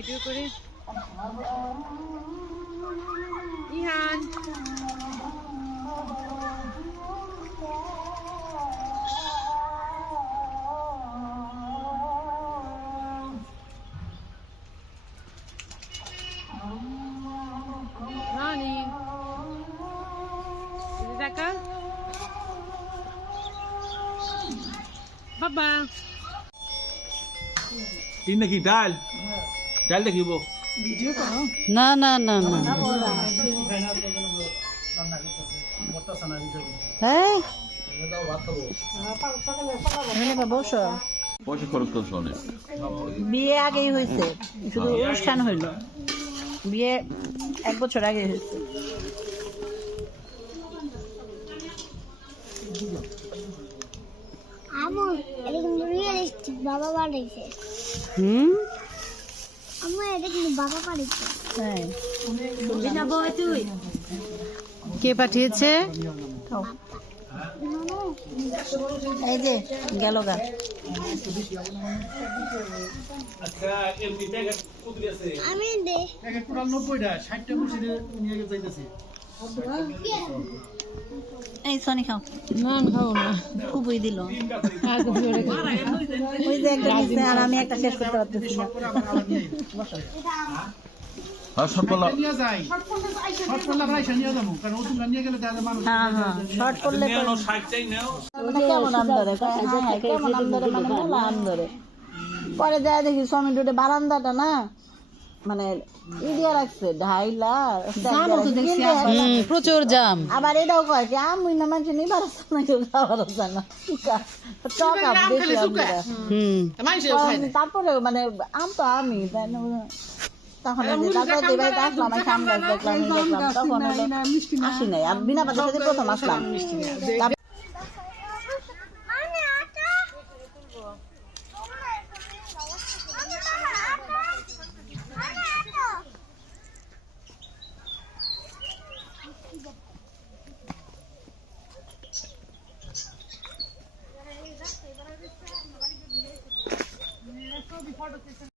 Video করে। Ihan Nani? Is it Aka? Baba. তিন নাকি ডাল ডাল দেখিব না না না না হ্যাঁ বসো পয়সা খরচ করছো অনেক বিয়ে আগেই হয়েছে শুধু অনুষ্ঠান হইল বিয়ে 1 বছর আগে হয়েছে আমু এটা কিন্তু রিয়েলিস্টিক বাবা বানাইছে আমু এটা কিন্তু বাবা বানাইছে হ্যাঁ কে পাঠিয়েছে? এই যে গেল গা আমি দে এই সনি খাও না খাও না। খুবই দিল আর কিছু ওটা খাও। ওই যে একটা নিচে আর আমি একটা শেষ করতে পারতেছি না আর সফল হ্যাঁ হ্যাঁ শর্ট করলে তো ওটা কেমন আম ধরে হ্যাঁ কেমন আম ধরে মানে মেলা আম ধরে পরে যায় দেখি সমিট রোডে বারান্দাটা না মানে ইডিয়া রাখছে ঢাইলা প্রচুর জাম। আবার এটাও কয় কি আমি না মানুষ নিবার না কেউ খাবার না টক আম বেশি তারপরে মানে আম তো আমি তাই না তখন তারপর এবার আসলাম আমি সামনে দেখলাম তখন আসি নাই আর বিনা পাতা সাথে প্রথম আসলাম ফটো